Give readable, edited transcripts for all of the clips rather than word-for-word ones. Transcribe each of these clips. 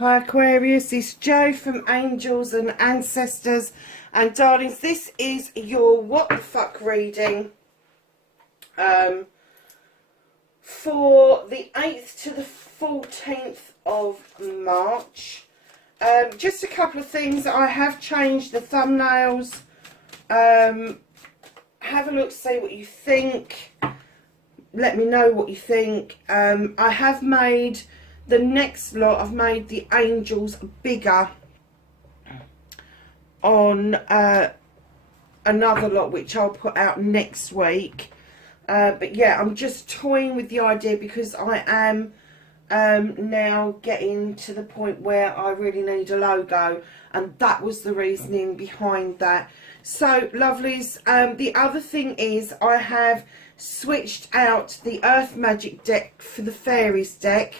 Hi Aquarius, it's Jo from Angels and Ancestors, and darlings, this is your what the fuck reading for the 8th to the 14th of March. Just a couple of things. I have changed the thumbnails. Have a look, see what you think. Let me know what you think. I have made the next lot, I've made the angels bigger on another lot which I'll put out next week. But yeah, I'm just toying with the idea because I am now getting to the point where I really need a logo, and that was the reasoning behind that. So lovelies, the other thing is I have switched out the Earth Magic deck for the Fairies deck.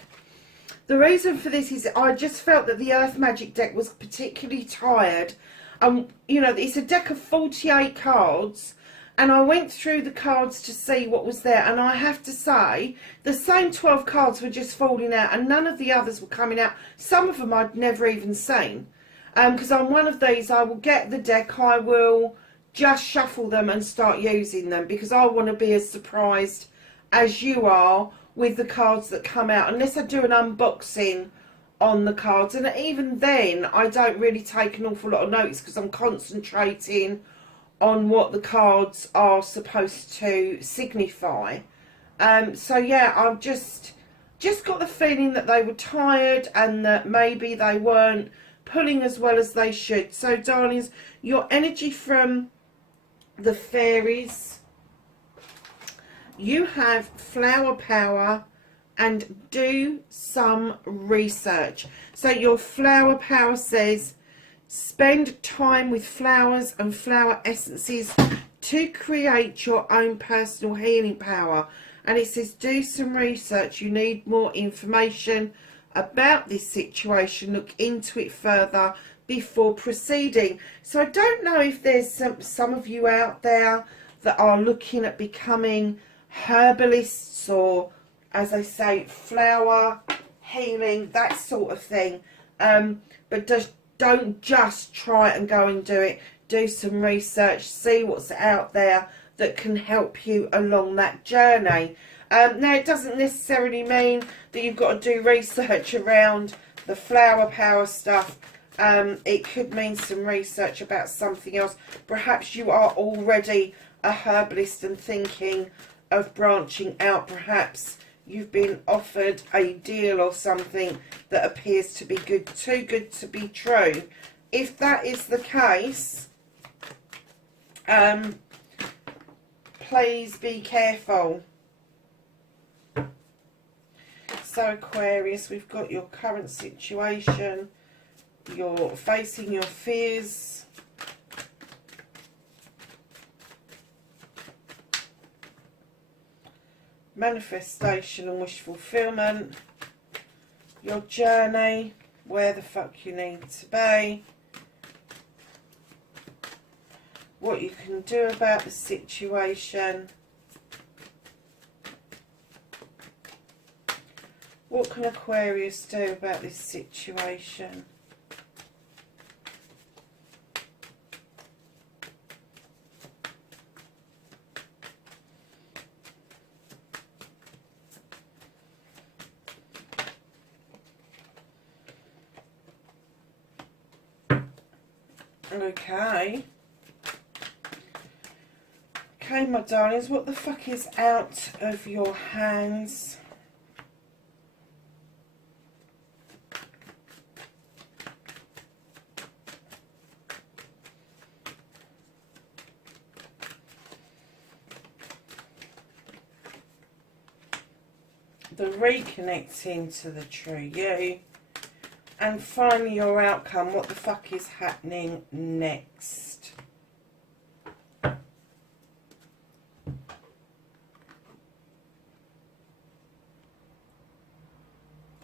The reason for this is I just felt that the Earth Magic deck was particularly tired. You know, it's a deck of 48 cards, and I went through the cards to see what was there, and I have to say the same 12 cards were just falling out, and none of the others were coming out. Some of them I'd never even seen. Because on one of these I will get the deck, I will just shuffle them and start using them, because I want to be as surprised as you are with the cards that come out, unless I do an unboxing on the cards. And even then I don't really take an awful lot of notice because I'm concentrating on what the cards are supposed to signify. So yeah, I've just got the feeling that they were tired and that maybe they weren't pulling as well as they should. So darlings, your energy from the fairies, you have flower power and do some research. So your flower power says spend time with flowers and flower essences to create your own personal healing power. And it says do some research. You need more information about this situation. Look into it further before proceeding. So I don't know if there's some of you out there that are looking at becoming herbalists, or as I say, flower healing, that sort of thing. But don't just try and go and do it. Do some research, see what's out there that can help you along that journey. Now, it doesn't necessarily mean that you've got to do research around the flower power stuff. It could mean some research about something else. Perhaps you are already a herbalist and thinking of branching out. Perhaps you've been offered a deal or something that appears to be good, too good to be true. If that is the case, please be careful. So Aquarius, we've got your current situation, you're facing your fears, manifestation and wish fulfillment, your journey, where the fuck you need to be, what you can do about the situation, what can Aquarius do about this situation. Okay, my darlings, what the fuck is out of your hands? The reconnecting to the true you. And finally your outcome, what the fuck is happening next?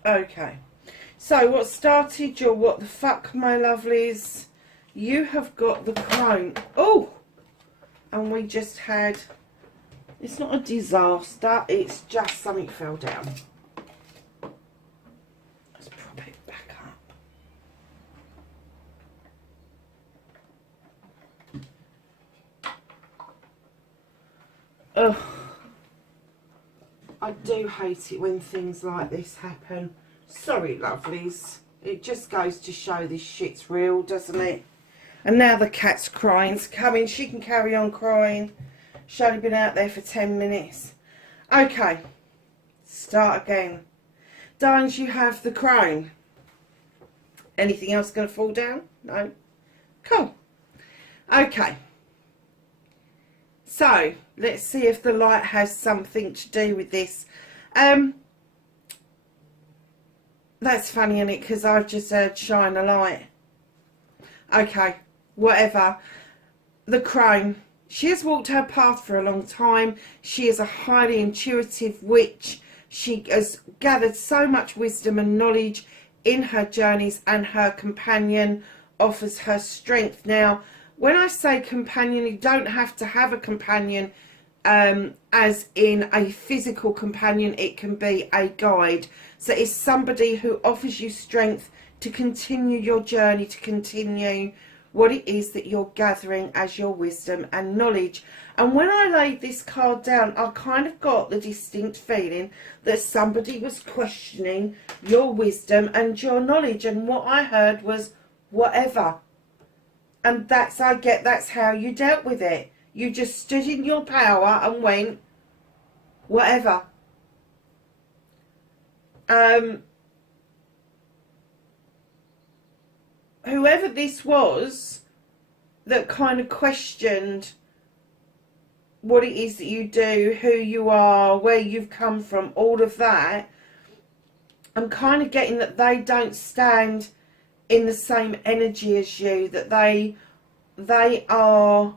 Okay. So what started your what the fuck, my lovelies? You have got the crone. Oh! And we just had... It's not a disaster. It's just something fell down. Let's prop it back up. Ugh. I do hate it when things like this happen. Sorry, lovelies. It just goes to show this shit's real, doesn't it? And now the cat's crying. It's coming. She can carry on crying. She's only been out there for 10 minutes. Okay. Start again. Darlings, you have the crone. Anything else going to fall down? No? Cool. Okay. So, let's see if the light has something to do with this. That's funny, isn't it? Because I've just heard shine a light. Okay, whatever. The crone. She has walked her path for a long time. She is a highly intuitive witch. She has gathered so much wisdom and knowledge in her journeys, and her companion offers her strength. Now, when I say companion, you don't have to have a companion as in a physical companion. It can be a guide. So it's somebody who offers you strength to continue your journey, to continue what it is that you're gathering as your wisdom and knowledge. And when I laid this card down, I kind of got the distinct feeling that somebody was questioning your wisdom and your knowledge. And what I heard was, whatever. And that's how you dealt with it. You just stood in your power and went, whatever. Whoever this was that kind of questioned what it is that you do, who you are, where you've come from, all of that, I'm kind of getting that they don't stand in the same energy as you, that they are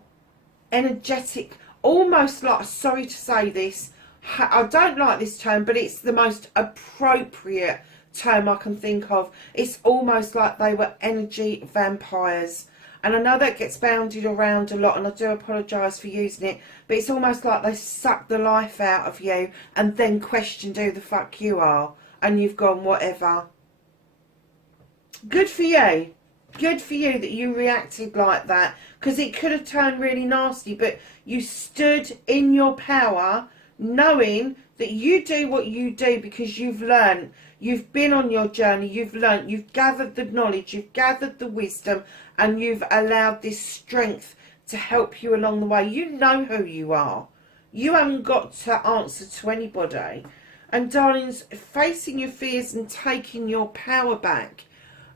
energetic, almost like, sorry to say this, I don't like this term, but it's the most appropriate term I can think of. It's almost like they were energy vampires. And I know that gets bounded around a lot, and I do apologise for using it, but it's almost like they suck the life out of you and then questioned who the fuck you are, and you've gone whatever. Good for you. Good for you that you reacted like that, because it could have turned really nasty, but you stood in your power knowing that you do what you do because you've learned. You've been on your journey, you've learnt, you've gathered the knowledge, you've gathered the wisdom, and you've allowed this strength to help you along the way. You know who you are. You haven't got to answer to anybody. And darlings, facing your fears and taking your power back.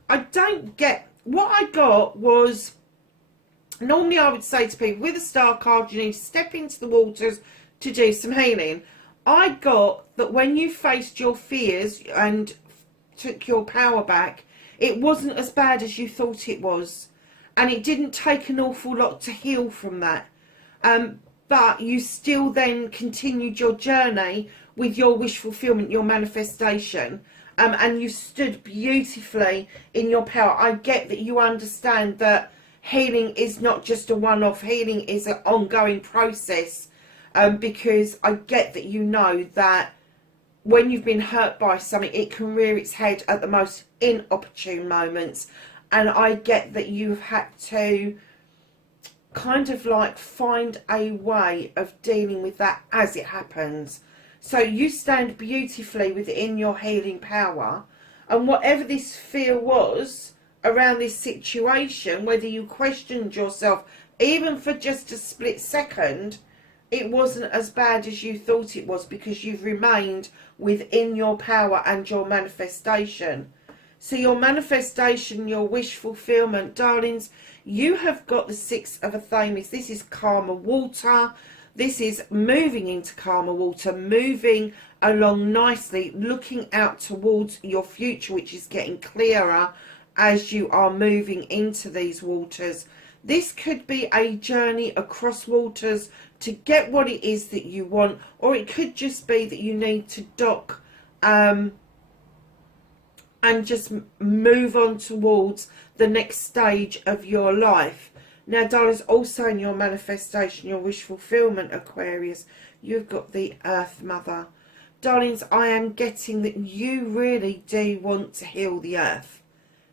I don't get... What I got was... Normally I would say to people, with a star card, you need to step into the waters to do some healing. I got that when you faced your fears and took your power back, it wasn't as bad as you thought it was. And it didn't take an awful lot to heal from that. But you still then continued your journey with your wish fulfillment, your manifestation. And you stood beautifully in your power. I get that you understand that healing is not just a one-off. Healing is an ongoing process. Because I get that you know that when you've been hurt by something, it can rear its head at the most inopportune moments. And I get that you've had to kind of like find a way of dealing with that as it happens. So you stand beautifully within your healing power. And whatever this fear was around this situation, whether you questioned yourself, even for just a split second, it wasn't as bad as you thought it was, because you've remained within your power and your manifestation. So your manifestation, your wish fulfillment, darlings, you have got the Six of Athames. This is karma water. This is moving into karma water, moving along nicely, looking out towards your future, which is getting clearer as you are moving into these waters. This could be a journey across waters to get what it is that you want, or it could just be that you need to dock and just move on towards the next stage of your life. Now, darlings, also in your manifestation, your wish fulfillment, Aquarius, you've got the Earth Mother. Darlings, I am getting that you really do want to heal the Earth.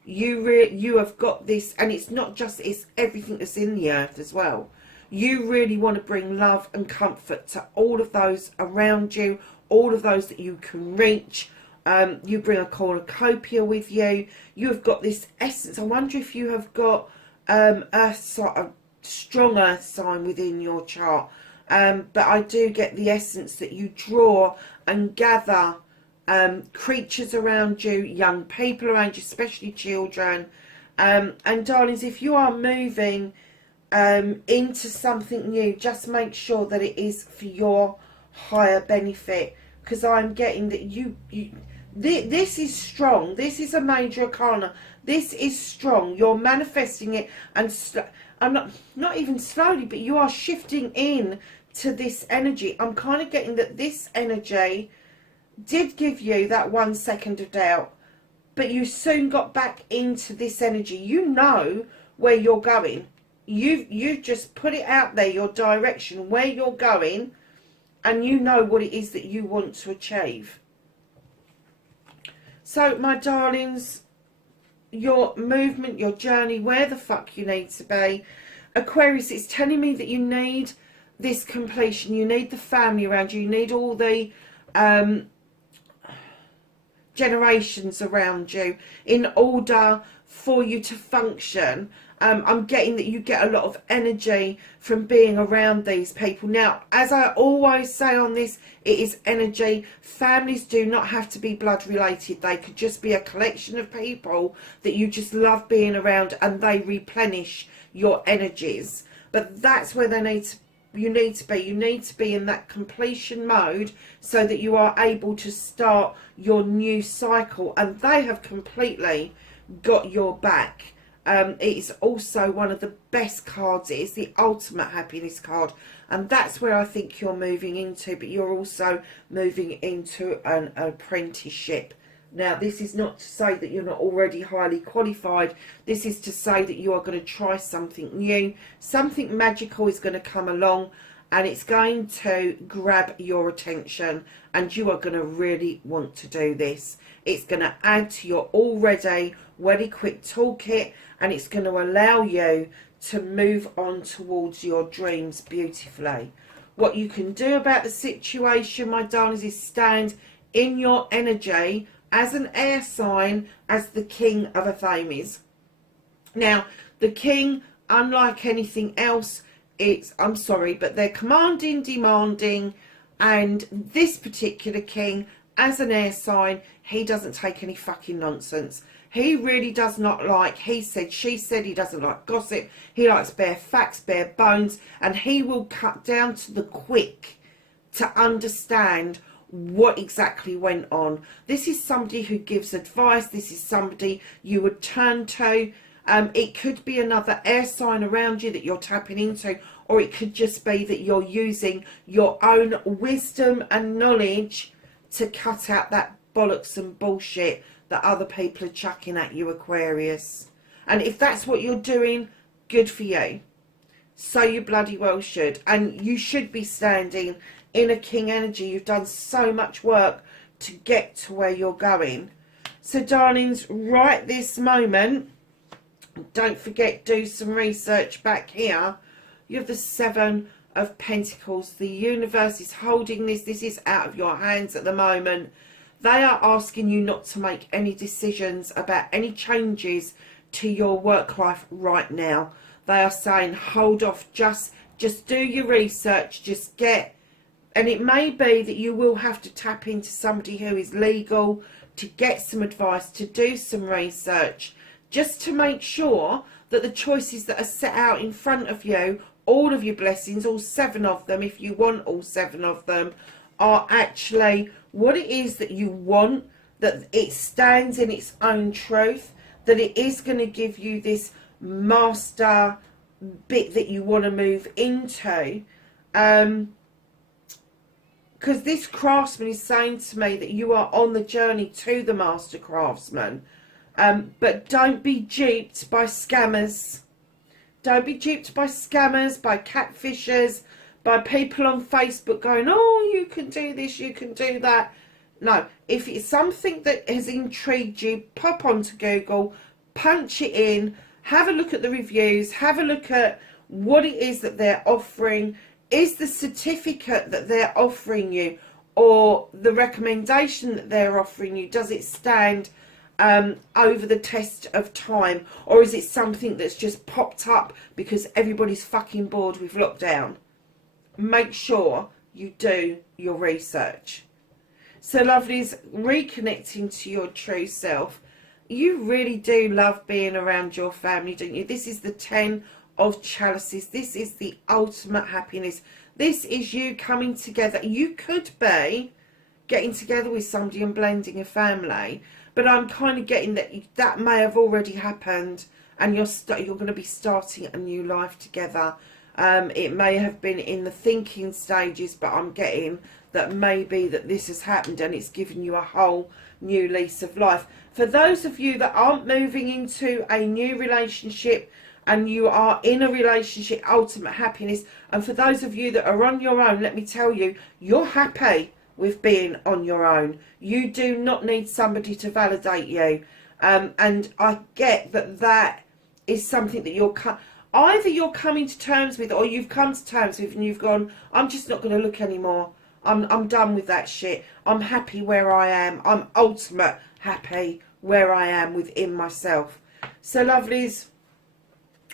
You have got this, and it's not just, it's everything that's in the Earth as well. You really want to bring love and comfort to all of those around you, all of those that you can reach. You bring a cornucopia with you. You have got this essence. I wonder if you have got a strong earth sign within your chart. But I do get the essence that you draw and gather creatures around you, young people around you, especially children. And darlings, if you are moving into something new, just make sure that it is for your higher benefit, because I'm getting that this is strong. This is a major arcana. This is strong. You're manifesting it, and I'm not even slowly, but you are shifting in to this energy. I'm kind of getting that this energy did give you that 1 second of doubt, but you soon got back into this energy. You know where you're going. You've just put it out there, your direction, where you're going, and you know what it is that you want to achieve. So, my darlings, your movement, your journey, where the fuck you need to be. Aquarius, it's telling me that you need this completion. You need the family around you. You need all the generations around you in order for you to function. I'm getting that you get a lot of energy from being around these people. Now, as I always say on this, it is energy. Families do not have to be blood related. They could just be a collection of people that you just love being around, and they replenish your energies. But that's where you need to be. You need to be in that completion mode so that you are able to start your new cycle, and they have completely got your back. It is also one of the best cards. It is the ultimate happiness card, and that's where I think you're moving into. But you're also moving into an apprenticeship. Now, this is not to say that you're not already highly qualified. This is to say that you are going to try something new. Something magical is going to come along, and it's going to grab your attention, and you are going to really want to do this. It's going to add to your already well-equipped toolkit, and it's going to allow you to move on towards your dreams beautifully. What you can do about the situation, my darlings, is stand in your energy as an air sign, as the King of Athames. Now, the King, unlike anything else, I'm sorry, but they're commanding, demanding, and this particular King, as an air sign, he doesn't take any fucking nonsense. He really does not like he said, she said. He doesn't like gossip. He likes bare facts, bare bones, and he will cut down to the quick to understand what exactly went on. This is somebody who gives advice. This is somebody you would turn to. It could be another air sign around you that you're tapping into, or it could just be that you're using your own wisdom and knowledge to cut out that bollocks and bullshit that other people are chucking at you, Aquarius. And if that's what you're doing, good for you. So you bloody well should. And you should be standing in a King energy. You've done so much work to get to where you're going. So, darlings, right this moment, don't forget, do some research back here. You have the Seven of Pentacles. The universe is holding this. This is out of your hands at the moment. They are asking you not to make any decisions about any changes to your work life right now. They are saying, hold off, just do your research, just get, and it may be that you will have to tap into somebody who is legal to get some advice, to do some research, just to make sure that the choices that are set out in front of you, all of your blessings, all 7 of them, if you want all 7 of them, are actually what it is that you want, that it stands in its own truth, that it is going to give you this master bit that you want to move into. because this craftsman is saying to me that you are on the journey to the master craftsman. But don't be duped by scammers. Don't be duped by scammers, by catfishers, by people on Facebook going, oh, you can do this, you can do that. No, if it's something that has intrigued you, pop onto Google, punch it in, have a look at the reviews, have a look at what it is that they're offering. Is the certificate that they're offering you, or the recommendation that they're offering you, does it stand over the test of time, or is it something that's just popped up because everybody's fucking bored with lockdown? Make sure you do your research. So lovelies, reconnecting to your true self. You really do love being around your family, don't you? This is the 10 of chalices. This is the ultimate happiness. This is you coming together. You could be getting together with somebody and blending a family, but I'm kind of getting that that may have already happened, and you're going to be starting a new life together. It may have been in the thinking stages, but I'm getting that maybe that this has happened and it's given you a whole new lease of life. For those of you that aren't moving into a new relationship and you are in a relationship, ultimate happiness, and for those of you that are on your own, let me tell you, you're happy with being on your own. You do not need somebody to validate you. And I get that that is something that either you're coming to terms with, or you've come to terms with and you've gone, I'm just not going to look anymore. I'm done with that shit. I'm happy where I am. I'm ultimate happy where I am within myself. So lovelies,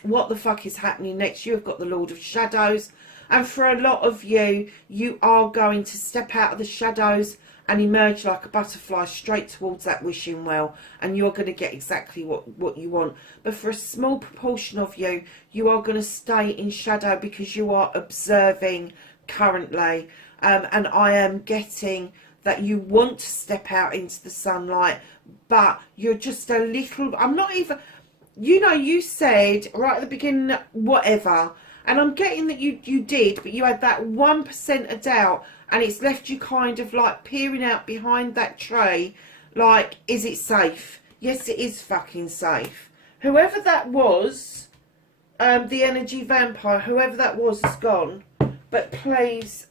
what the fuck is happening next? You've got the Lord of Shadows. And for a lot of you, you are going to step out of the shadows and emerge like a butterfly straight towards that wishing well. And you're going to get exactly what you want. But for a small proportion of you, you are going to stay in shadow because you are observing currently. And I am getting that you want to step out into the sunlight, but you're just a little, I'm not even, you know, you said right at the beginning, whatever. And I'm getting that you did, but you had that 1% of doubt, and it's left you kind of like peering out behind that tree, like, is it safe? Yes, it is fucking safe. Whoever that was, the energy vampire, whoever that was is gone. But please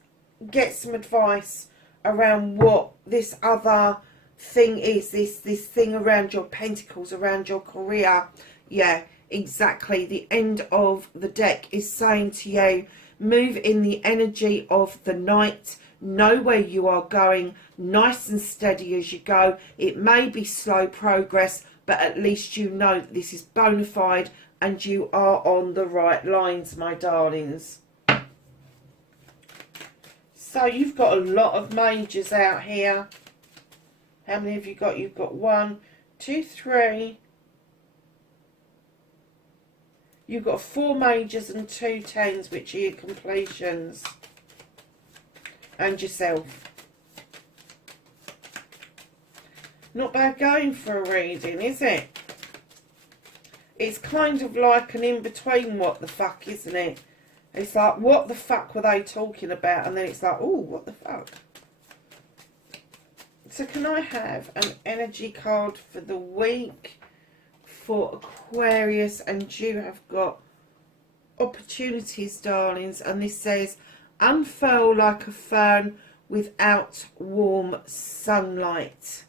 get some advice around what this other thing is, this thing around your pentacles, around your career. Yeah, exactly. The end of the deck is saying to you, move in the energy of the night. Know where you are going, nice and steady as you go. It may be slow progress, but at least you know that this is bona fide and you are on the right lines, my darlings. So you've got a lot of majors out here. How many have you got? You've got 1, 2, 3. You've got 4 majors and 2 tens, which are your completions. And yourself. Not bad going for a reading, is it? It's kind of like an in-between what the fuck, isn't it? It's like, what the fuck were they talking about? And then it's like, oh, what the fuck? So can I have an energy card for the week for Aquarius? And you have got opportunities, darlings. And this says, unfurl like a fern without warm sunlight.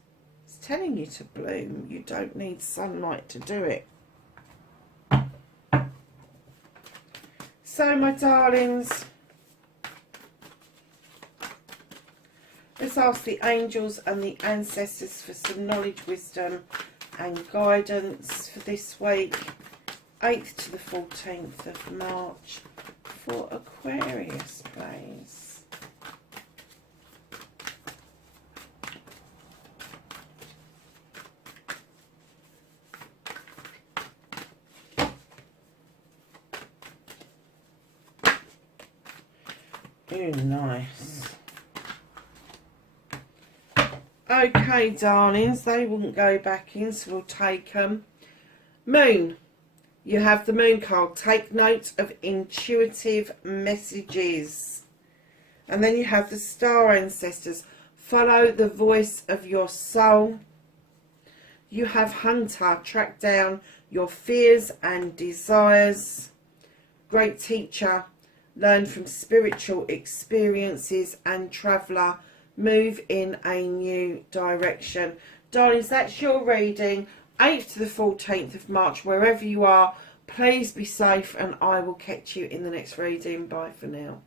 It's telling you to bloom. You don't need sunlight to do it. So, my darlings, let's ask the angels and the ancestors for some knowledge, wisdom and guidance for this week, 8th to the 14th of March, for Aquarius, please. Oh, nice. Okay, darlings, they wouldn't go back in, so we'll take them. Moon. You have the moon card. Take note of intuitive messages. And then you have the star ancestors. Follow the voice of your soul. You have hunter. Track down your fears and desires. Great teacher. Learn from spiritual experiences. And traveller. Move in a new direction. Darlings, that's your reading. 8th to the 14th of March, wherever you are. Please be safe, and I will catch you in the next reading. Bye for now.